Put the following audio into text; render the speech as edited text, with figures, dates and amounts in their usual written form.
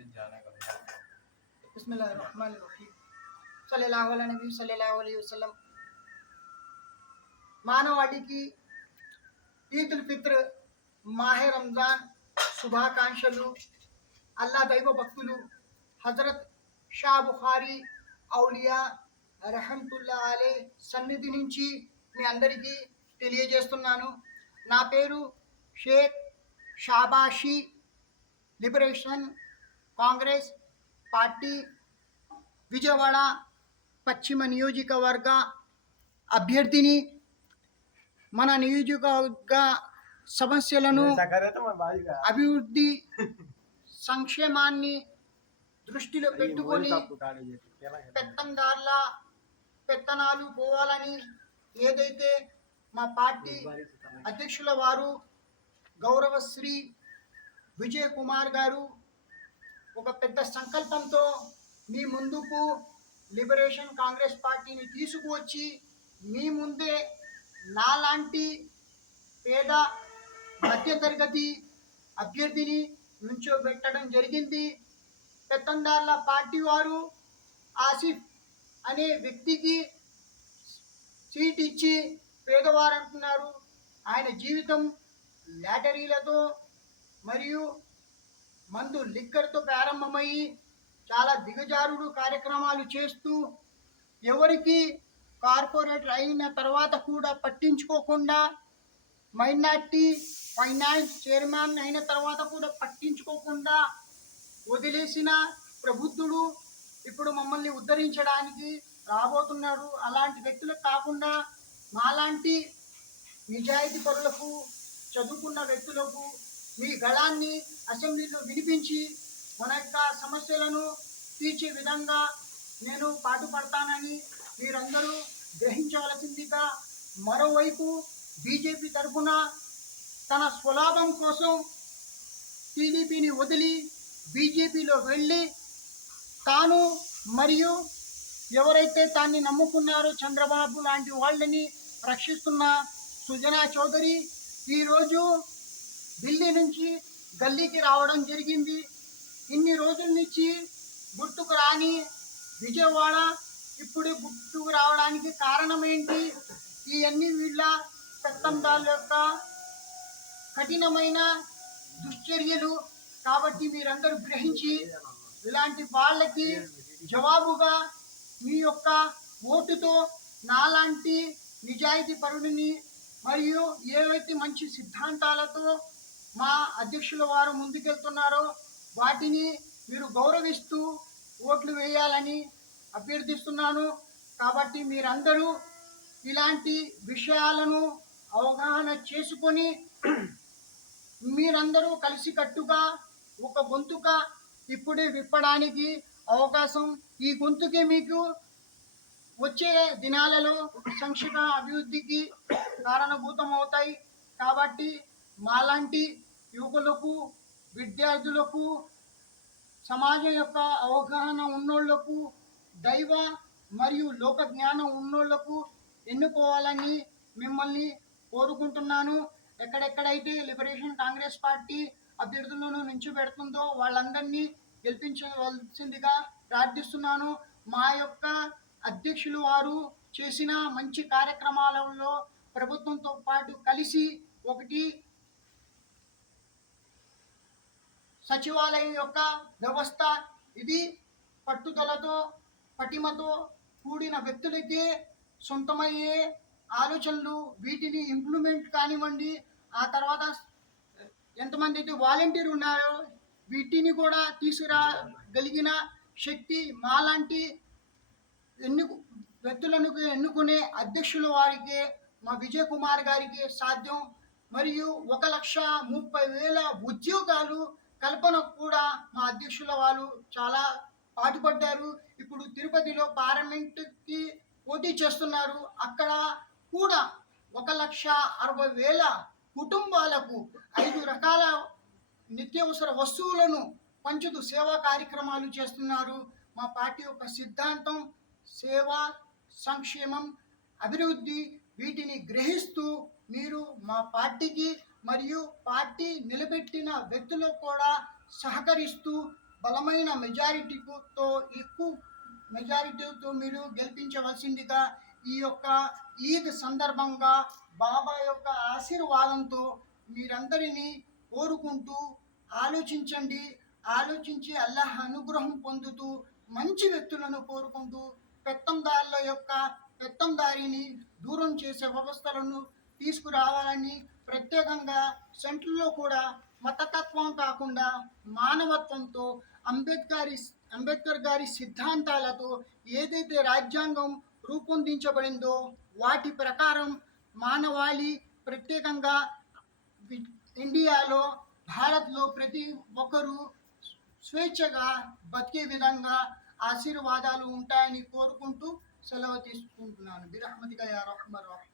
बिस्मिल्लाहिर्रहमानिर्रहीम सल्लल्लाहु अला नबी सल्लल्लाहु अलैहि वसल्लम మానవాళికి ఈదుల్ ఫిత్ర్ మాహే రంజాన్ శుభాకాంక్షలు. అల్లా దైవ భక్తులు హజరత్ షా బుఖారీ ఔలియా రహమతుల్లా అలే సన్నిధి నుంచి మీ అందరికీ తెలియజేస్తున్నాను. నా పేరు షేక్ షాబాషి. లిబరేషన్ కాంగ్రెస్ పార్టీ విజయవాడ పశ్చిమ నియోజకవర్గ అభ్యర్థిని. మన నియోజకవర్గ సమస్యలను, అభివృద్ధి, సంక్షేమాన్ని దృష్టిలో పెట్టుకొని పెత్తందారుల పెత్తనాలు పోవాలని ఏదైతే మా పార్టీ అధ్యక్షుల వారు గౌరవశ్రీ విజయ్ కుమార్ గారు ఒక పెద్ద సంకల్పంతో మీ ముందుకు లిబరేషన్ కాంగ్రెస్ పార్టీని తీసుకువచ్చి మీ ముందే నాలాంటి పేద మధ్యతరగతి అభ్యర్థిని నుంచోబెట్టడం జరిగింది. పెత్తందారుల పార్టీ వారు ఆసిఫ్ అనే వ్యక్తికి సీట్ ఇచ్చి పేదవారు అంటున్నారు. ఆయన జీవితం లాటరీలతో మరియు మందు లిక్కర్తో ప్రారంభమయ్యి చాలా దిగజారుడు కార్యక్రమాలు చేస్తూ ఎవరికి కార్పొరేటర్ అయిన తర్వాత కూడా పట్టించుకోకుండా, మైనార్టీ ఫైనాన్స్ చైర్మన్ అయిన తర్వాత కూడా పట్టించుకోకుండా వదిలేసిన ప్రబుద్ధుడు ఇప్పుడు మమ్మల్ని ఉద్ధరించడానికి రాబోతున్నాడు. అలాంటి వ్యక్తులకు కాకుండా మాలాంటి నిజాయితీ పరులకు, చదువుకున్న వ్యక్తులకు మీ గళాన్ని అసెంబ్లీలో వినిపించి మన యొక్క సమస్యలను తీర్చే విధంగా నేను పాటుపడతానని మీరందరూ గ్రహించవలసిందిగా. మరోవైపు బీజేపీ తరఫున తన స్వలాభం కోసం టీడీపీని వదిలి బీజేపీలో వెళ్ళి తాను మరియు ఎవరైతే తాన్ని నమ్ముకున్నారో చంద్రబాబు లాంటి వాళ్ళని రక్షిస్తున్న సుజనా చౌదరి ఈరోజు ఢిల్లీ నుంచి గల్లీకి రావడం జరిగింది. ఇన్ని రోజుల నుంచి గుర్తుకు రాని విజయవాడ ఇప్పుడు గుర్తుకు రావడానికి కారణం ఏంటి? ఇవన్నీ వీళ్ళ పెత్తందారుల యొక్క కఠినమైన దుశ్చర్యలు. కాబట్టి మీరందరూ గ్రహించి ఇలాంటి వాళ్ళకి జవాబుగా మీ యొక్క ఓటుతో నాలాంటి నిజాయితీ పరుడిని మరియు ఏవైతే మంచి సిద్ధాంతాలతో మా అధ్యక్షుల వారు ముందుకెళ్తున్నారో వాటిని మీరు గౌరవిస్తూ ఓట్లు వేయాలని అభ్యర్థిస్తున్నాను. కాబట్టి మీరందరూ ఇలాంటి విషయాలను అవగాహన చేసుకొని మీరందరూ కలిసికట్టుగా ఒక గొంతుక ఇప్పుడే విప్పడానికి అవకాశం. ఈ గొంతుకే మీకు వచ్చే దినాలలో సంక్షేమ అభివృద్ధికి కారణభూతం అవుతాయి. కాబట్టి మాలాంటి యువకులకు, విద్యార్థులకు, సమాజం యొక్క అవగాహన ఉన్నోళ్లకు, దైవ మరియు లోక జ్ఞానం ఉన్నోళ్లకు ఎన్నుకోవాలని మిమ్మల్ని కోరుకుంటున్నాను. ఎక్కడెక్కడైతే లిబరేషన్ కాంగ్రెస్ పార్టీ అభ్యర్థులను నుంచోబెడుతుందో వాళ్ళందరినీ గెలిపించవలసిందిగా ప్రార్థిస్తున్నాను. మా యొక్క అధ్యక్షులు వారు చేసిన మంచి కార్యక్రమాలలో ప్రభుత్వంతో పాటు కలిసి ఒకటి సచివాలయం యొక్క వ్యవస్థ, ఇది పట్టుదలతో పటిమతో కూడిన వ్యక్తులకే సొంతమయ్యే ఆలోచనలు. వీటిని ఇంప్లిమెంట్ కానివ్వండి, ఆ తర్వాత ఎంతమంది అయితే వాలంటీర్ ఉన్నారో వీటిని కూడా తీసుకురాగలిగిన శక్తి మాలాంటి వ్యక్తులను ఎన్నుకునే అధ్యక్షుల వారికి, మా విజయ్ కుమార్ గారికి సాధ్యం. మరియు 1,30,000 ఉద్యోగాలు కల్పన కూడా మా అధ్యక్షుల వాళ్ళు చాలా పాటుపడ్డారు. ఇప్పుడు తిరుపతిలో పార్లమెంటుకి పోటీ చేస్తున్నారు. అక్కడ కూడా 1,60,000 కుటుంబాలకు 5 రకాల నిత్యావసర వస్తువులను పంచుతూ సేవా కార్యక్రమాలు చేస్తున్నారు. మా పార్టీ యొక్క సిద్ధాంతం సేవ, సంక్షేమం, అభివృద్ధి. వీటిని గ్రహిస్తూ మీరు మా పార్టీకి మరియు పార్టీ నిలబెట్టిన వ్యక్తులకు కూడా సహకరిస్తూ బలమైన మెజారిటీతో ఎక్కువ మెజారిటీతో మీరు గెలిపించవలసిందిగా ఈ యొక్క ఈద్ సందర్భంగా బాబా యొక్క ఆశీర్వాదంతో మీరందరినీ కోరుకుంటూ ఆలోచించండి. ఆలోచించి అల్లాహ్ అనుగ్రహం పొందుతూ మంచి వ్యక్తులను కోరుకుంటూ పెత్తందారిని దూరం చేసే వ్యవస్థలను తీసుకురావాలని ప్రత్యేకంగా సెంట్రల్లో కూడా మతతత్వం కాకుండా మానవత్వంతో అంబేద్కర్ గారి సిద్ధాంతాలతో ఏదైతే రాజ్యాంగం రూపొందించబడిందో వాటి ప్రకారం మానవాళి ప్రత్యేకంగా ఇండియాలో భారత్లో ప్రతి ఒక్కరూ స్వేచ్ఛగా బతికే విధంగా ఆశీర్వాదాలు ఉంటాయని కోరుకుంటూ సెలవు తీసుకుంటున్నాను. బిరహ్మతిగా యా రహ్మర్ రహీం.